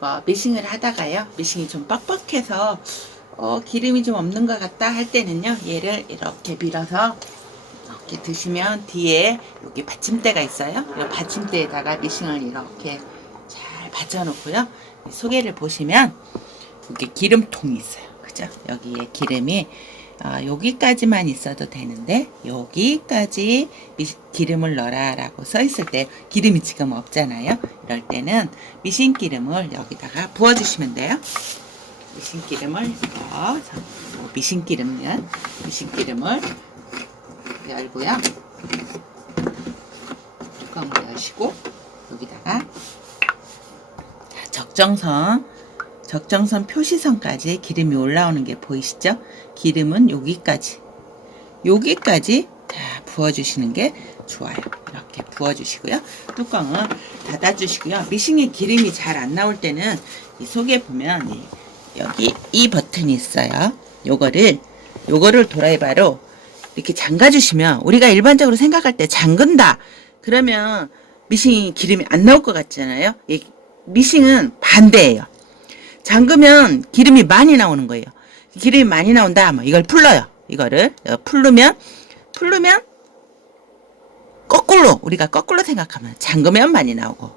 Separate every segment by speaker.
Speaker 1: 어, 미싱을 하다가요. 미싱이 좀 뻑뻑해서 어, 기름이 좀 없는 것 같다 할 때는요. 얘를 이렇게 밀어서 이렇게 드시면 뒤에 여기 받침대가 있어요. 이 받침대에다가 미싱을 이렇게 잘 받쳐놓고요. 이 소개를 보시면 여기 기름통이 있어요. 그죠? 여기에 기름이 아, 여기까지만 있어도 되는데 여기까지 미- 기름을 넣어라 라고 써 있을 때 기름이 지금 없잖아요. 이럴 때는 미신 기름을 여기다가 부어 주시면 돼요. 미신 기름을 넣어 미신 기름은 미신 기름을 열고요. 뚜껑을 여시고 여기다가 자, 적정선 적정선 표시선까지 기름이 올라오는 게 보이시죠? 기름은 여기까지 여기까지 다 부어주시는 게 좋아요. 이렇게 부어주시고요. 뚜껑은 닫아주시고요. 미싱에 기름이 잘 안 나올 때는 이 속에 보면 이- 여기 이 버튼이 있어요. 요거를 요거를 도라이바로 이렇게 잠가주시면 우리가 일반적으로 생각할 때 잠근다 그러면 미싱이 기름이 안 나올 것 같잖아요. 이 미싱은 반대예요. 잠그면 기름이 많이 나오는 거예요. 기름이 많이 나온다. 뭐 이걸 풀러요. 이거를 어, 풀르면 풀르면 거꾸로 우리가 거꾸로 생각하면 잠그면 많이 나오고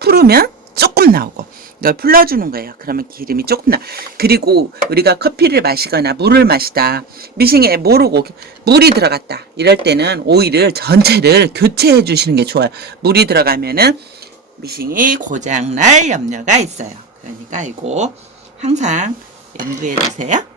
Speaker 1: 풀으면 조금 나오고 이걸 풀러주는 거예요. 그러면 기름이 조금 나. 그리고 우리가 커피를 마시거나 물을 마시다 미싱에 모르고 물이 들어갔다 이럴 때는 오일을 전체를 교체해 주시는 게 좋아요. 물이 들어가면은 미싱이 고장 날 염려가 있어요. 그러니까 이거 항상 염두에 두세요.